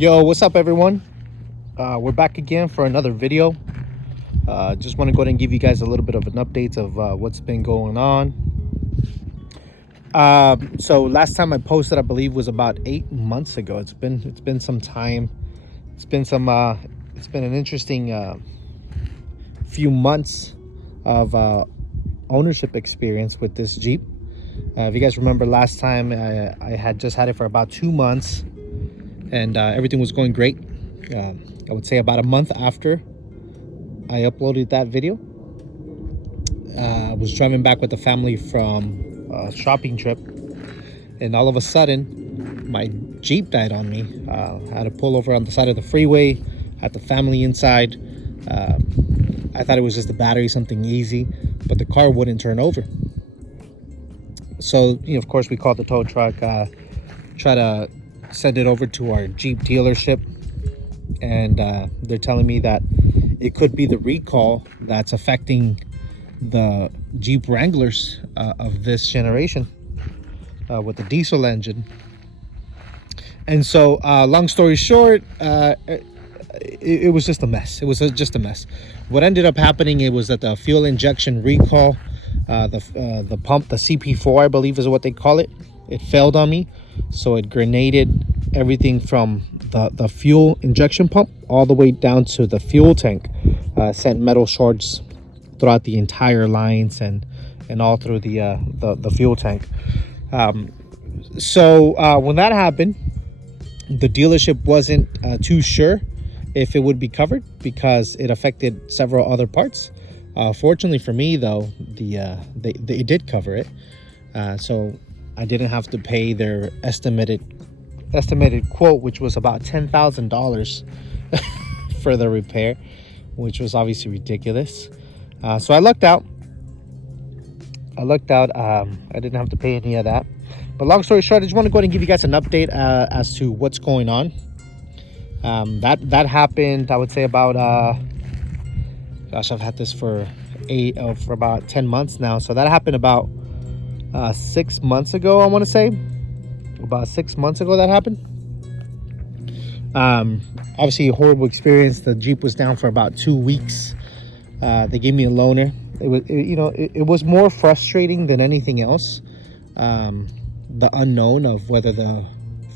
Yo, what's up everyone? We're back again for another video. Just want to go ahead and give you guys a little bit of an update of what's been going on. So last time I posted, I believe, was about 8 months ago. It's been some time. It's been an interesting few months of ownership experience with this Jeep. If you guys remember last time, I had just had it for about 2 months, and everything was going great. I would say about a month after I uploaded that video, I was driving back with the family from a shopping trip, and all of a sudden my Jeep died on me. I had to pull over on the side of the freeway, had the family inside. I thought it was just the battery, something easy, but the car wouldn't turn over. So, of course, we called the tow truck, try to send it over to our Jeep dealership, and they're telling me that it could be the recall that's affecting the Jeep Wranglers of this generation with the diesel engine. And so, long story short, it was just a mess. It was just a mess. What ended up happening, it was that the fuel injection recall, the pump, the CP4, I believe is what they call it, it failed on me. So it grenaded everything from the fuel injection pump all the way down to the fuel tank. Sent metal shards throughout the entire lines and all through the fuel tank. So when that happened, the dealership wasn't too sure if it would be covered because it affected several other parts. Fortunately for me, though, they did cover it, so I didn't have to pay their estimated quote, which was about $10,000 for the repair, which was obviously ridiculous. So I lucked out. I didn't have to pay any of that. But long story short, I just want to go ahead and give you guys an update as to what's going on. That happened, I would say, about gosh, I've had this for about 10 months now. So that happened about 6 months ago, I want to say. About 6 months ago that happened. Obviously a horrible experience. The Jeep was down for about 2 weeks. They gave me a loaner. It was more frustrating than anything else. The unknown of whether the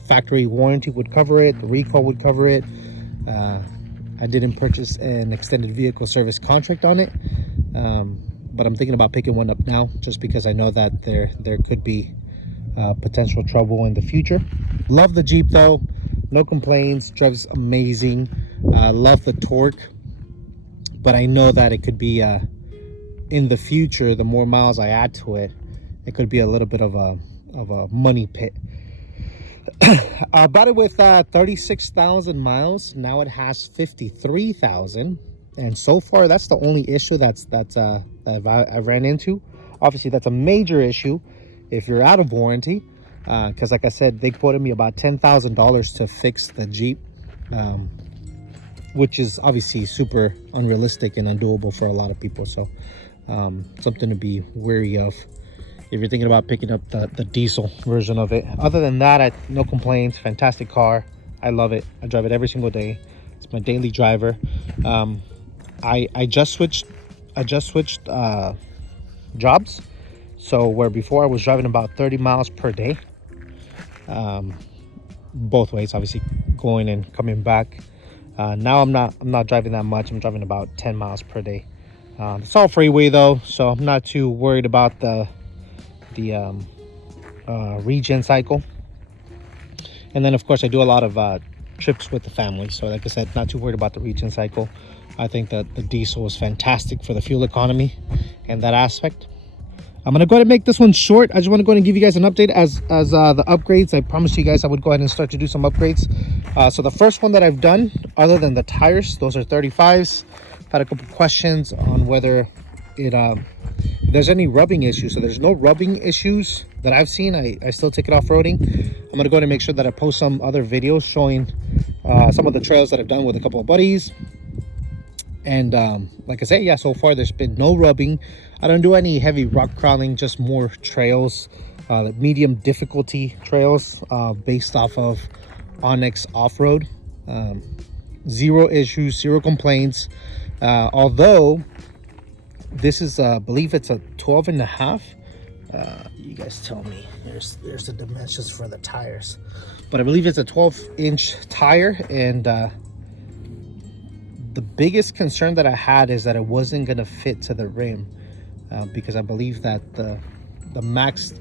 factory warranty would cover it, the recall would cover it. I didn't purchase an extended vehicle service contract on it, but I'm thinking about picking one up now just because I know that there could be potential trouble in the future. Love the Jeep though, no complaints, drives amazing. Love the torque, but I know that it could be in the future, the more miles I add to it, it could be a little bit of a money pit. I bought it with 36,000 miles. Now it has 53,000, and so far that's the only issue that I ran into. Obviously that's a major issue if you're out of warranty, because like I said, they quoted me about $10,000 to fix the Jeep, which is obviously super unrealistic and undoable for a lot of people. So something to be wary of if you're thinking about picking up the diesel version of it. Other than that, no complaints. Fantastic car. I love it. I drive it every single day. It's my daily driver. I just switched jobs. So where before I was driving about 30 miles per day, both ways, obviously going and coming back. Now I'm not driving that much. I'm driving about 10 miles per day. It's all freeway though, so I'm not too worried about the regen cycle. And then of course I do a lot of trips with the family, so like I said, not too worried about the regen cycle. I think that the diesel is fantastic for the fuel economy and that aspect. I'm gonna go ahead and make this one short. I just want to go ahead and give you guys an update as the upgrades. I promised you guys I would go ahead and start to do some upgrades. So the first one that I've done, other than the tires, those are 35s. I've had a couple questions on whether if there's any rubbing issues. So there's no rubbing issues that I've seen. I still take it off-roading. I'm gonna go ahead and make sure that I post some other videos showing some of the trails that I've done with a couple of buddies. And like I said, yeah, so far there's been no rubbing. I don't do any heavy rock crawling, just more trails, medium difficulty trails based off of Onyx Off-Road. Zero issues, zero complaints. Although this is, I believe it's a 12 and a half. You guys tell me. There's the dimensions for the tires, but I believe it's a 12-inch tire. And the biggest concern that I had is that it wasn't gonna fit to the rim, because I believe that the max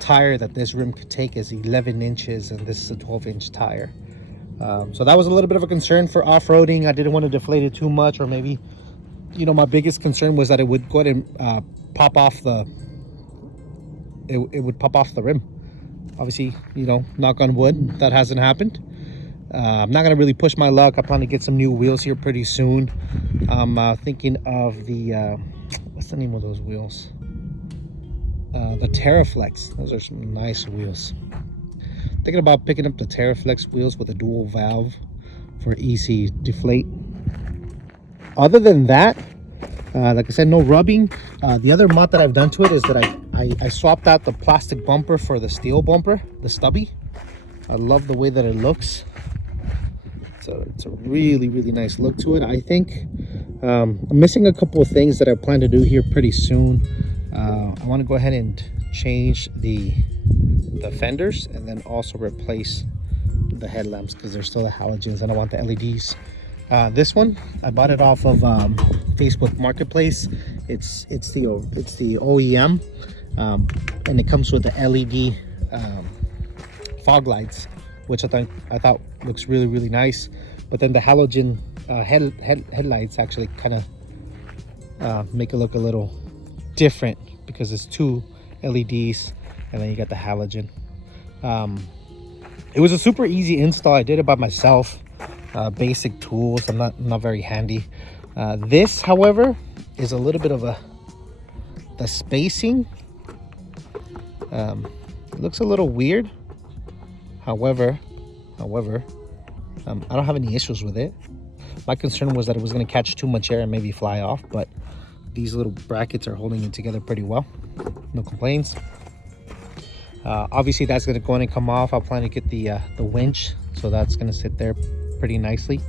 tire that this rim could take is 11 inches, and this is a 12-inch tire. So that was a little bit of a concern for off-roading. I didn't want to deflate it too much, or maybe, you know, my biggest concern was that it would go ahead and pop off the it would pop off the rim. Obviously, you know, knock on wood, that hasn't happened. I'm not gonna really push my luck. I plan to get some new wheels here pretty soon. I'm thinking of the what's the name of those wheels? The TerraFlex. Those are some nice wheels. Thinking about picking up the TerraFlex wheels with a dual valve for easy deflate. Other than that, like I said, no rubbing. The other mod that I've done to it is that I swapped out the plastic bumper for the steel bumper, the stubby. I love the way that it looks. It's a really, really nice look to it, I think. I'm missing a couple of things that I plan to do here pretty soon. I want to go ahead and change the fenders, and then also replace the headlamps, because they're still the halogens and I want the LEDs. This one I bought it off of Facebook Marketplace. It's the OEM, and it comes with the LED fog lights, which I thought looks really, really nice. But then the halogen headlights actually kind of make it look a little different, because it's two LEDs and then you got the halogen. It was a super easy install. I did it by myself. Basic tools. I'm not very handy. This, however, is a little bit of the spacing. It looks a little weird. However, I don't have any issues with it. My concern was that it was going to catch too much air and maybe fly off, but these little brackets are holding it together pretty well. No complaints. Obviously that's going to go in and come off. I'll plan to get the winch, so that's going to sit there pretty nicely.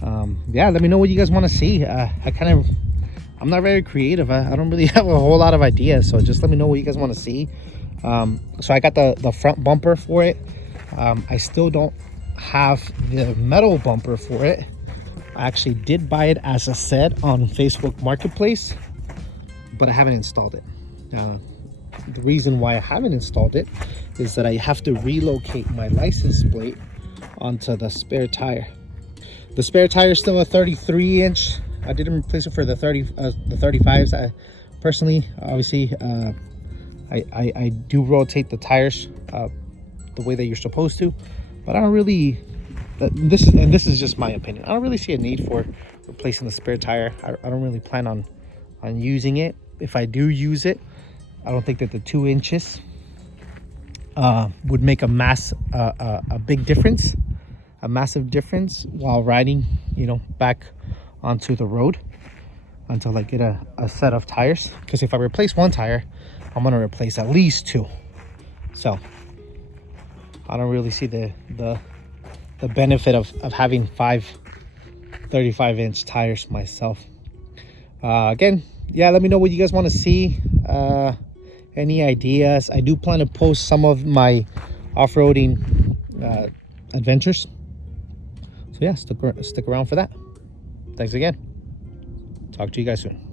Yeah, let me know what you guys want to see. I'm not very creative. I don't really have a whole lot of ideas, so just let me know what you guys want to see. So I got the front bumper for it. I still don't have the metal bumper for it. I actually did buy it as a set on Facebook Marketplace, but I haven't installed it. The reason why I haven't installed it is that I have to relocate my license plate onto the spare tire. The spare tire is still a 33-inch. I didn't replace it for the 35s. I personally, obviously, I do rotate the tires the way that you're supposed to, but I don't really. This is just my opinion. I don't really see a need for replacing the spare tire. I don't really plan on using it. If I do use it, I don't think that the 2 inches would make a big difference, a massive difference while riding, you know, back onto the road, until I get a set of tires. Because if I replace one tire, I'm gonna replace at least 2. So I don't really see the benefit of having 5 35-inch tires myself. Again, yeah, let me know what you guys want to see. Any ideas. I do plan to post some of my off-roading adventures, so yeah, stick around for that. Thanks again. Talk to you guys soon.